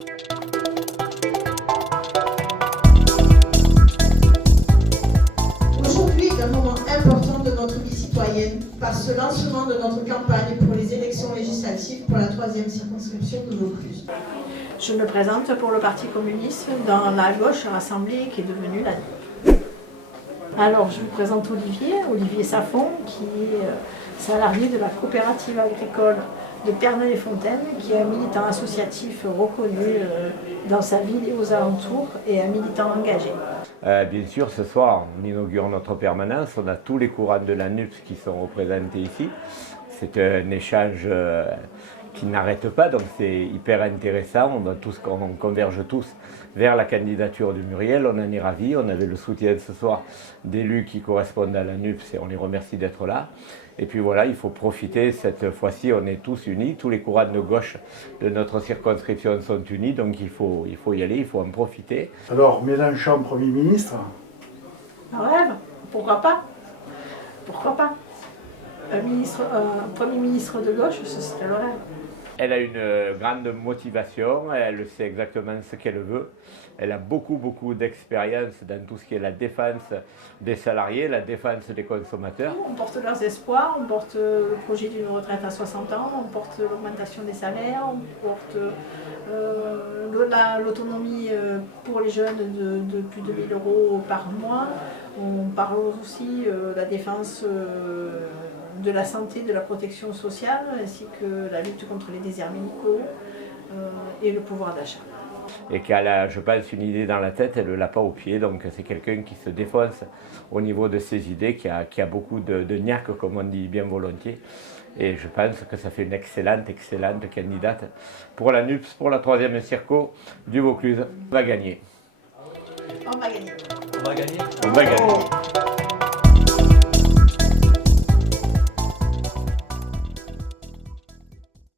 Aujourd'hui est un moment important de notre vie citoyenne par ce lancement de notre campagne pour les élections législatives pour la 3e circonscription de Vaucluse. Je me présente pour le Parti communiste dans la gauche rassemblée qui est devenue la NUP. Alors je vous présente Olivier Saffon, qui est salarié de la coopérative agricole de Pernay-les-Fontaines, qui est un militant associatif reconnu dans sa ville et aux alentours et un militant engagé. Bien sûr, ce soir, on inaugure notre permanence. On a tous les courants de la NUPS qui sont représentés ici. C'est un échange qui n'arrête pas, donc c'est hyper intéressant. On converge tous vers la candidature de Muriel. On en est ravis. On avait le soutien ce soir d'élus qui correspondent à la NUPS et on les remercie d'être là. Et puis voilà, il faut profiter. Cette fois-ci, on est tous unis. Tous les courants de gauche de notre circonscription sont unis, donc il faut y aller, il faut en profiter. Alors, Mélenchon, Premier ministre? Un rêve, pourquoi pas? Pourquoi pas? Un Premier ministre de gauche, ce serait le rêve. Elle a une grande motivation, elle sait exactement ce qu'elle veut. Elle a beaucoup d'expérience dans tout ce qui est la défense des salariés, la défense des consommateurs. On porte leurs espoirs, on porte le projet d'une retraite à 60 ans, on porte l'augmentation des salaires, on porte l'autonomie pour les jeunes de plus de 1 000 € par mois. On parle aussi de la défense de la santé, de la protection sociale, ainsi que la lutte contre les déserts médicaux et le pouvoir d'achat. Et qu'elle a, je pense, une idée dans la tête, elle ne l'a pas au pied, donc c'est quelqu'un qui se défonce au niveau de ses idées, qui a beaucoup de niaque, comme on dit bien volontiers. Et je pense que ça fait une excellente candidate pour la NUPS, pour la 3e circo du Vaucluse. On va gagner. On va gagner. On va gagner. On va gagner.